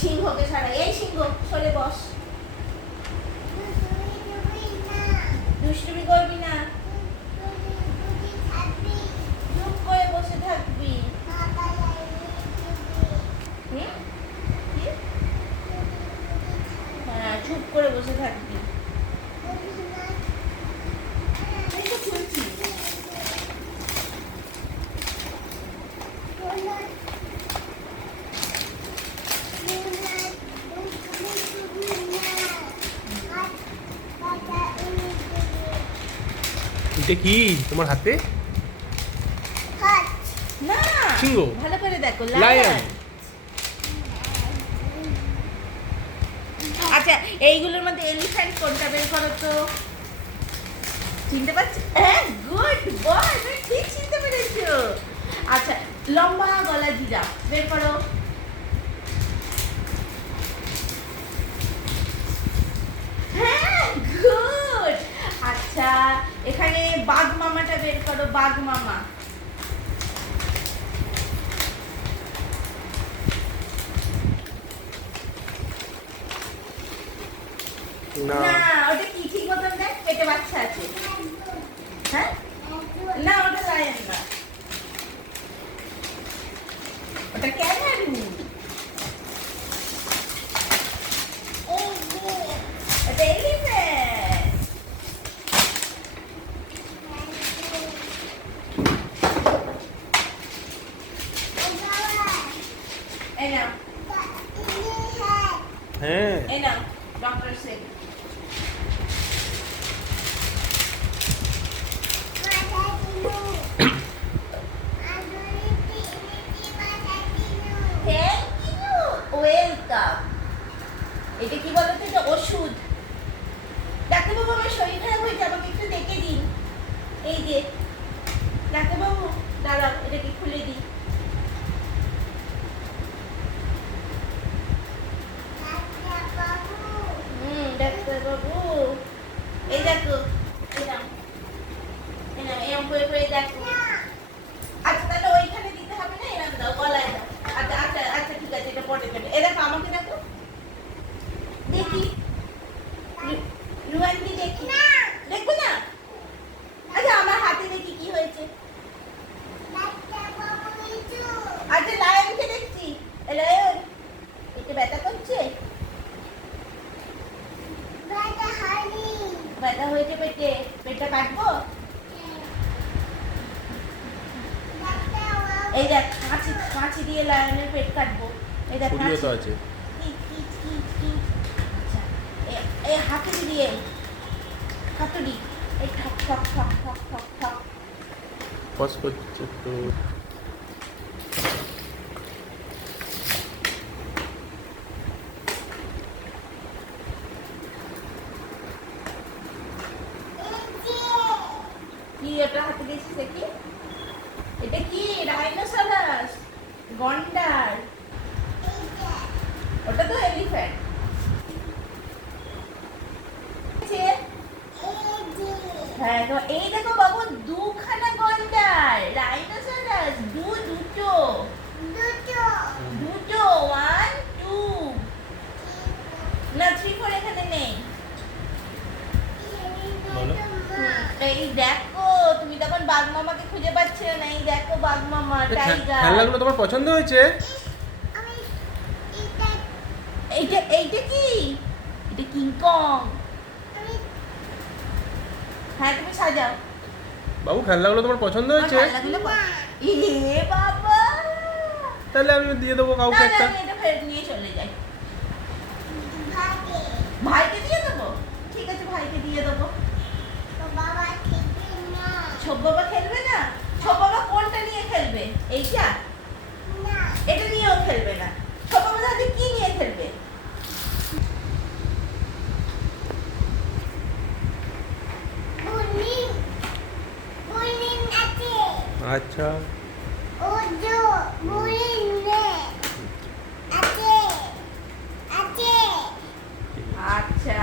সিংহকে ছাড়া। এই সিংহ সরে বস। দুষ্টুমি করবি না, চুপ করে বসে থাকবি। হ্যাঁ, চুপ করে বসে থাকবি। এটা কি তোমার হাতে? না, সিংহ। ভালো করে দেখো, লায়ন। আচ্ছা, এইগুলোর মধ্যে এলিফ্যান্ট কোনটা বের করো তো। চিনতে পারছো? হ্যাঁ, গুড বয়, তুমি ঠিক চিনতে পেরেছো। আচ্ছা, লম্বা গলা জিরাফ বের করো। হ্যাঁ, গুড। আচ্ছা, এখানে বাঘ মামাটা বের করো, বাঘ মামা। না, না, ওটা কি ঠিক মতন দেখ, পেটে বাচ্চা আছে। হ্যাঁ, না ওটা লায়ন না, ওটা ক্যাঙ্গারু। ওটা এলিফ্যান্ট। এই নাও, হ্যাঁ এই নাও, doctor set. Thank you, welcome. এটা কি বলতো, এটা ওষুধ। ডাক্তারবাবু, আমার শরীর খারাপ হয়েছে, আমাকে একটু দেখে দিন। এই যে ডাক্তারবাবু, দাঁড়াও, এটাকে খুলে দিই। ডাক্তারবাবু, এই দেখো, এই নাও, এই নাও, এরকম করে করে দেখো। আচ্ছা, তাহলে ওইখানে দিতে হবে না, এরকম দাও, গলায় দাও। আচ্ছা আচ্ছা আচ্ছা, ঠিক আছে, এটা পটে দেবে। এ দেখো, আমাকে দেখো, দেখি। রুয়ানকে দেখি, দেখবো না? আচ্ছা, আমার হাতে দেখি কি হয়েছে। আচ্ছা, লায়নকে দেখছি। লায়ন, এটা ব্যথা করছে? ব্যথা হয়েছে পেটে? পেটটা কাটবো? এই দেখ, কাঁচি কাঁচি দিয়ে লায়নের পেট কাটবো। এই দেখ, ছুরিও তো কাঁচি। আছে। আচ্ছা, এই হাতুড়ি দিয়ে, হাতুড়ি, এই ঠক ঠক ঠক ঠক ঠক ঠক। পজ করছে তো। কি এটা হাতে দিয়েছিস দেখি? এটা কি? রাইনোসরাস, গন্ডার। ওটা তো এলিফ্যান্ট। হ্যাঁ, তো এই দেখো বাবু, দুখানা গন্ডার, রাইনোসরাস, দুটো দুটো, 1 2, না 3 4 এখানে নেই। বলো। এই দেখো, তুমি তখন বাঘ মামাকে খুঁজে পাচ্ছিলে না। এই দেখো বাঘ মামা, টাইগার। খেলনাগুলো তোমার পছন্দ হয়েছে? এইটা এইটা কি? এটা কিংকং। হ্যাঁ, তুমি সাজাও। বাবু, খেলনাগুলো তোমার পছন্দ হয়েছে? এ বাবা, তাহলে আমি দিয়ে দেবো কাউকে না, একটা। আমি এটা ফেরত নিয়ে চলে যাই। ভাইকে দিয়ে দেবো? ঠিক আছে, ভাইকে দিয়ে দেবো। ছোপ বাবা খেলবে না? ছোপ বাবা কোনটা নিয়ে খেলবে? এইটা? এটা নিয়েও খেলবে না। ছোপ বাবা তাহলে কি নিয়ে খেলবে? আচ্ছা, আচ্ছা,